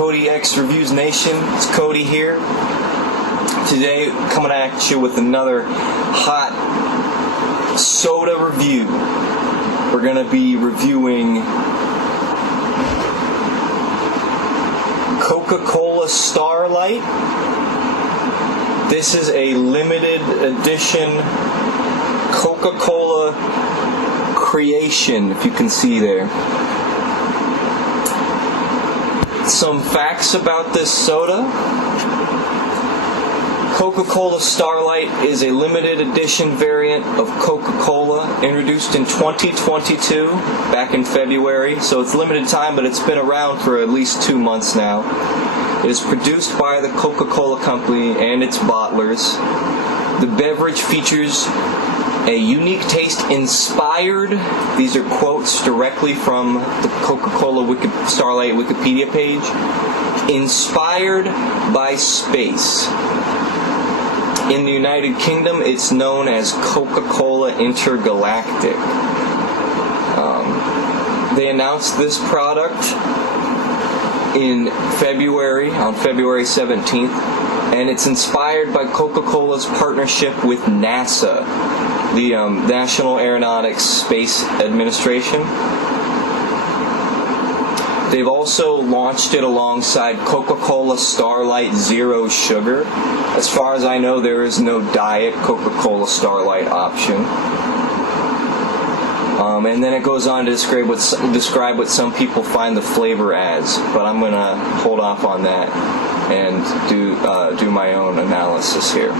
Cody X Reviews Nation, it's Cody here. Today, coming at you with another hot soda review. We're going to be reviewing Coca-Cola Starlight. This is a limited edition Coca-Cola creation, if you can see there. Some facts about this soda. Coca-Cola Starlight is a limited edition variant of Coca-Cola introduced in 2022, back in February. So it's limited time, but it's been around for at least 2 months now. It is produced by the Coca-Cola Company and its bottlers. The beverage features a unique taste inspired, these are quotes directly from the Coca-Cola Starlight Wikipedia page, inspired by space. In the United Kingdom, it's known as Coca-Cola Intergalactic. They announced this product in February, on February 17th, and it's inspired by Coca-Cola's partnership with NASA, the National Aeronautics Space Administration. They've also launched it alongside Coca-Cola Starlight Zero Sugar. As far as I know, there is no diet Coca-Cola Starlight option. And then it goes on to describe what some people find the flavor as, but I'm going to hold off on that and do my own analysis here.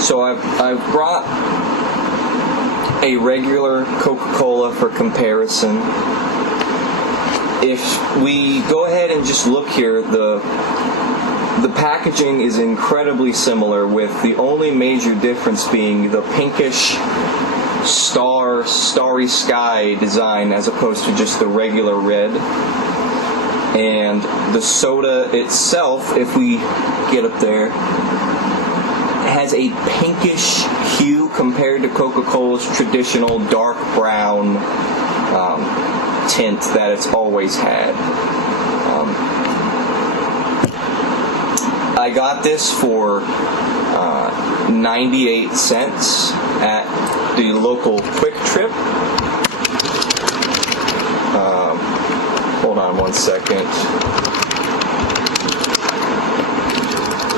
So I've brought a regular Coca-Cola for comparison. If we go ahead and just look here, the packaging is incredibly similar, with the only major difference being the pinkish starry sky design as opposed to just the regular red. And the soda itself, if we get up there, has a pinkish hue compared to Coca-Cola's traditional dark brown tint that it's always had. I got this for 98 cents at the local Quick Trip. Hold on one second.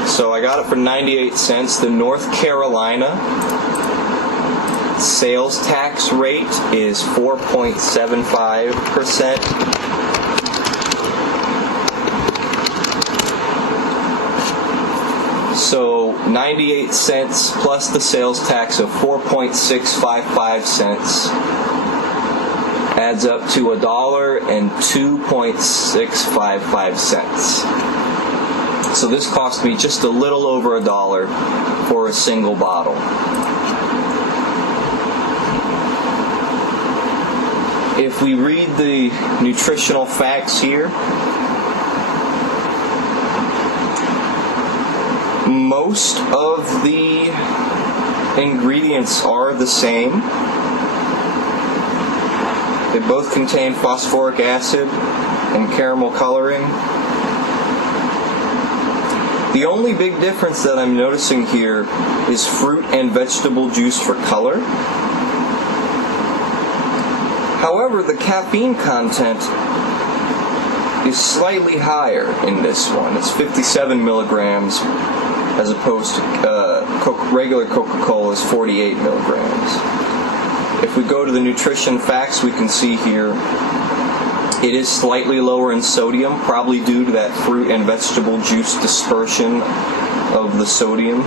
So I got it for 98 cents. The North Carolina sales tax rate is 4.75%. So 98 cents plus the sales tax of 4.655 cents adds up to $1.0265. So this cost me just a little over $1 for a single bottle. If we read the nutritional facts here, most of the ingredients are the same. They both contain phosphoric acid and caramel coloring. The only big difference that I'm noticing here is fruit and vegetable juice for color. However, the caffeine content is slightly higher in this one. It's 57 milligrams as opposed to regular Coca-Cola's 48 milligrams. If we go to the nutrition facts, we can see here it is slightly lower in sodium, probably due to that fruit and vegetable juice dispersion of the sodium.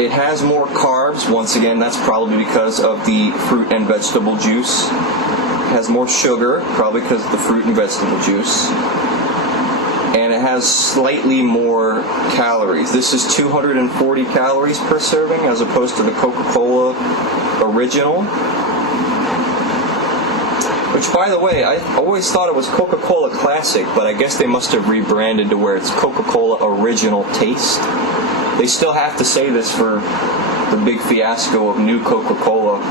It has more carbs. Once again, that's probably because of the fruit and vegetable juice. It has more sugar, probably because of the fruit and vegetable juice. And it has slightly more calories. This is 240 calories per serving as opposed to the Coca-Cola Original. Which, by the way, I always thought it was Coca-Cola Classic, but I guess they must have rebranded to where it's Coca-Cola Original Taste. They still have to say this for the big fiasco of new Coca-Cola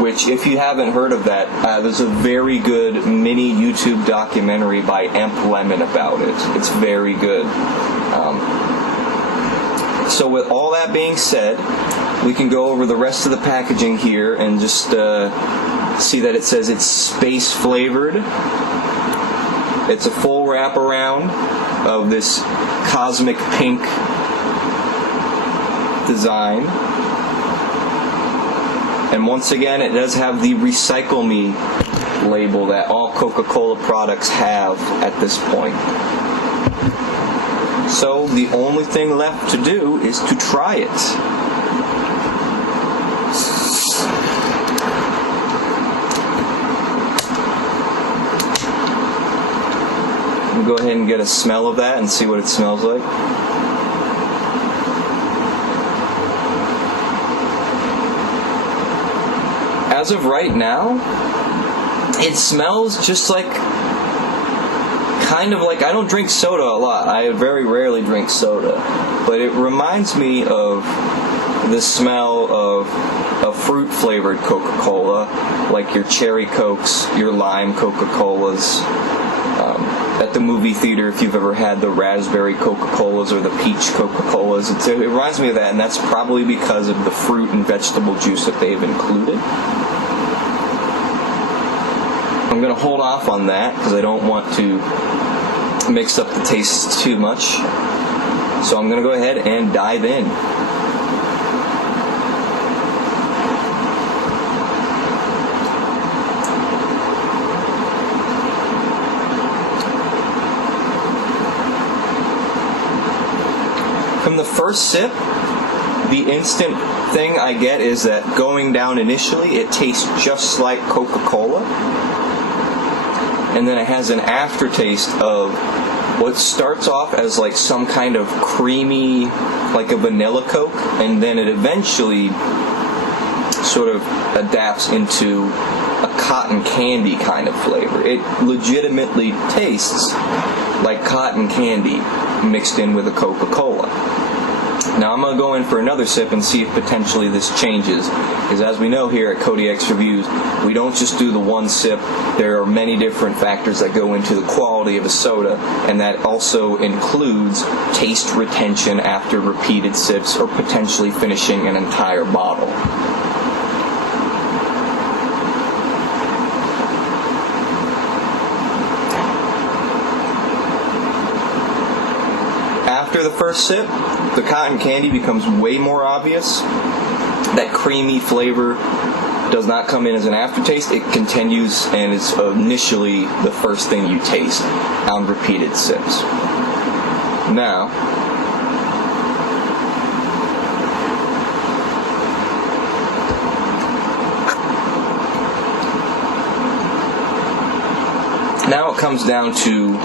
which, if you haven't heard of that, there's a very good mini YouTube documentary by Emp Lemon about it. It's very good. So with all that being said, we can go over the rest of the packaging here and just see that it says it's space flavored. It's a full wraparound of this cosmic pink design. And once again, it does have the Recycle Me label that all Coca-Cola products have at this point. So the only thing left to do is to try it. We'll go ahead and get a smell of that and see what it smells like. As of right now, it smells just like, kind of like, I don't drink soda a lot. I very rarely drink soda. But it reminds me of the smell of a fruit-flavored Coca-Cola, like your cherry Cokes, your lime Coca-Colas. At the movie theater, if you've ever had the raspberry Coca-Colas or the peach Coca-Colas, it reminds me of that, and that's probably because of the fruit and vegetable juice that they've included. I'm going to hold off on that because I don't want to mix up the tastes too much. So I'm going to go ahead and dive in. From the first sip, the instant thing I get is that going down initially, it tastes just like Coca-Cola. And then it has an aftertaste of what starts off as like some kind of creamy, like a vanilla Coke, and then it eventually sort of adapts into a cotton candy kind of flavor. It legitimately tastes like cotton candy mixed in with a Coca-Cola. Now I'm going to go in for another sip and see if potentially this changes, because as we know here at Cody X Reviews, we don't just do the one sip. There are many different factors that go into the quality of a soda, and that also includes taste retention after repeated sips or potentially finishing an entire bottle. After the first sip, the cotton candy becomes way more obvious. That creamy flavor does not come in as an aftertaste. It continues and is initially the first thing you taste on repeated sips. Now, it comes down to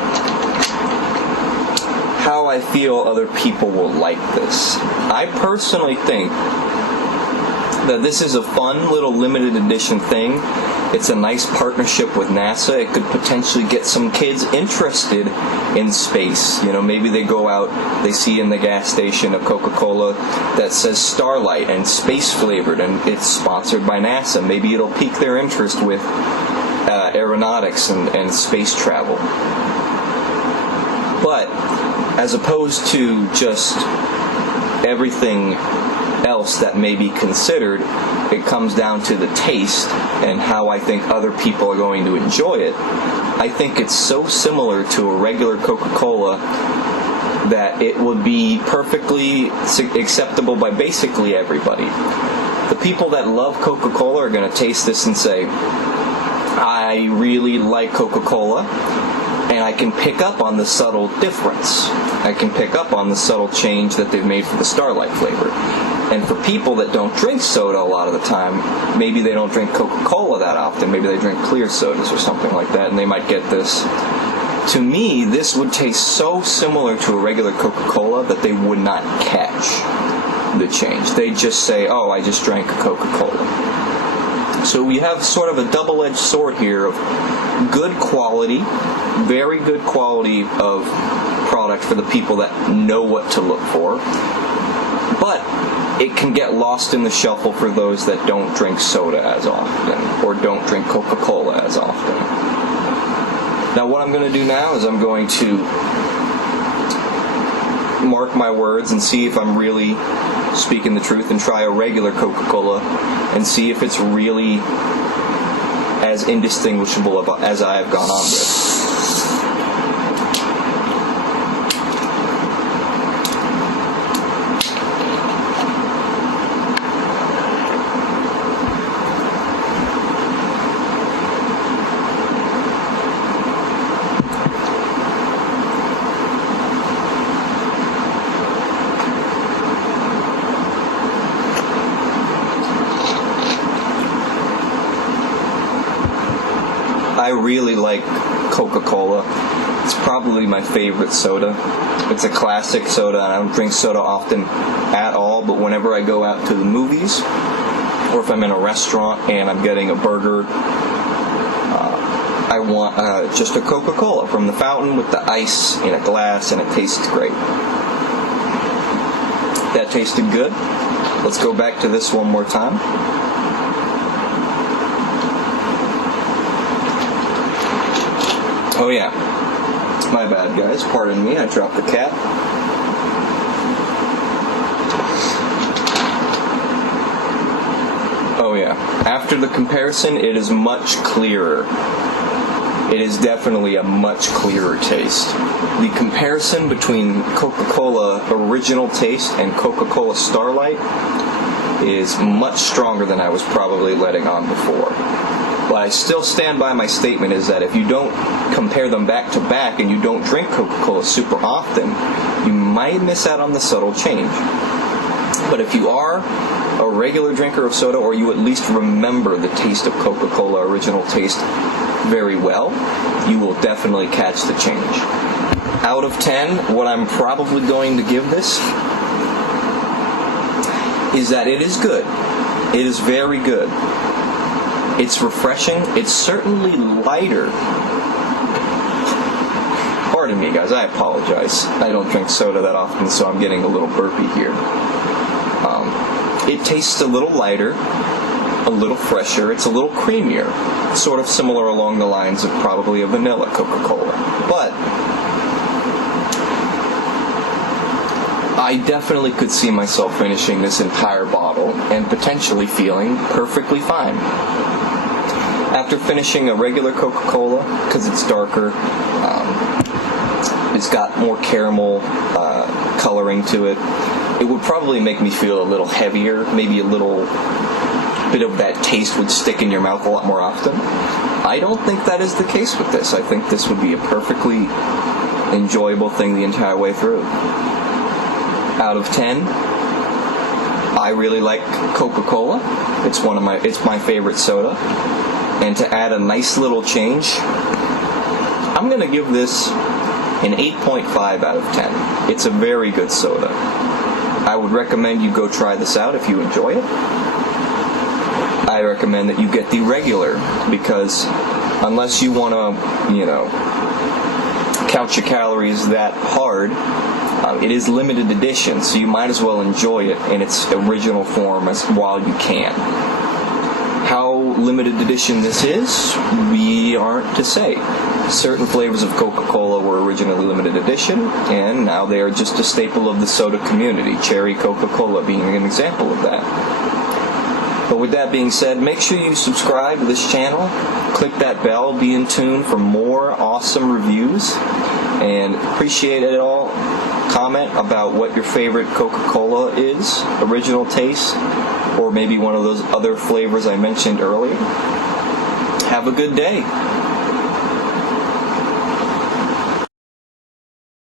how I feel other people will like this. I personally think that this is a fun little limited edition thing. It's a nice partnership with NASA. It could potentially get some kids interested in space. You know, maybe they go out, they see in the gas station a Coca-Cola that says Starlight and space flavored, and it's sponsored by NASA. Maybe it'll pique their interest with aeronautics and space travel. But as opposed to just everything else that may be considered, it comes down to the taste and how I think other people are going to enjoy it. I think it's so similar to a regular Coca-Cola that it would be perfectly acceptable by basically everybody. The people that love Coca-Cola are going to taste this and say, I really like Coca-Cola, and I can pick up on the subtle difference. I can pick up on the subtle change that they've made for the Starlight flavor. And for people that don't drink soda a lot of the time, maybe they don't drink Coca-Cola that often, maybe they drink clear sodas or something like that, and they might get this. To me, this would taste so similar to a regular Coca-Cola that they would not catch the change. They'd just say, oh, I just drank a Coca-Cola. So we have sort of a double-edged sword here of good quality, very good quality of product for the people that know what to look for. But it can get lost in the shuffle for those that don't drink soda as often, or don't drink Coca-Cola as often. Now what I'm going to do now is I'm going to mark my words and see if I'm really speaking the truth, and try a regular Coca-Cola and see if it's really as indistinguishable as I have gone on with. I really like Coca-Cola. It's probably my favorite soda. It's a classic soda, and I don't drink soda often at all, but whenever I go out to the movies, or if I'm in a restaurant and I'm getting a burger, I want just a Coca-Cola from the fountain with the ice in a glass, and it tastes great. That tasted good. Let's go back to this one more time. Oh yeah, my bad guys, pardon me, I dropped the cap. Oh yeah, after the comparison, it is much clearer. It is definitely a much clearer taste. The comparison between Coca-Cola Original Taste and Coca-Cola Starlight is much stronger than I was probably letting on before. But I still stand by my statement is that if you don't compare them back to back and you don't drink Coca-Cola super often, you might miss out on the subtle change. But if you are a regular drinker of soda, or you at least remember the taste of Coca-Cola Original Taste very well, you will definitely catch the change. Out of 10, what I'm probably going to give this is that it is good. It is very good. It's refreshing. It's certainly lighter. Pardon me, guys. I apologize. I don't drink soda that often, so I'm getting a little burpy here. It tastes a little lighter, a little fresher. It's a little creamier. Sort of similar along the lines of probably a vanilla Coca-Cola. But I definitely could see myself finishing this entire bottle and potentially feeling perfectly fine. After finishing a regular Coca-Cola, because it's darker, it's got more caramel coloring to it, it would probably make me feel a little heavier, maybe a little bit of that taste would stick in your mouth a lot more often. I don't think that is the case with this. I think this would be a perfectly enjoyable thing the entire way through. Out of 10, I really like Coca-Cola. It's my favorite soda. And to add a nice little change, I'm going to give this an 8.5 out of 10. It's a very good soda. I would recommend you go try this out if you enjoy it. I recommend that you get the regular, because unless you want to, count your calories that hard, it is limited edition, so you might as well enjoy it in its original form while you can. How limited edition this is, we aren't to say. Certain flavors of Coca-Cola were originally limited edition, and now they are just a staple of the soda community, cherry Coca-Cola being an example of that. But with that being said, make sure you subscribe to this channel, click that bell, be in tune for more awesome reviews, and appreciate it all. Comment about what your favorite Coca-Cola is, original taste, or maybe one of those other flavors I mentioned earlier. Have a good day.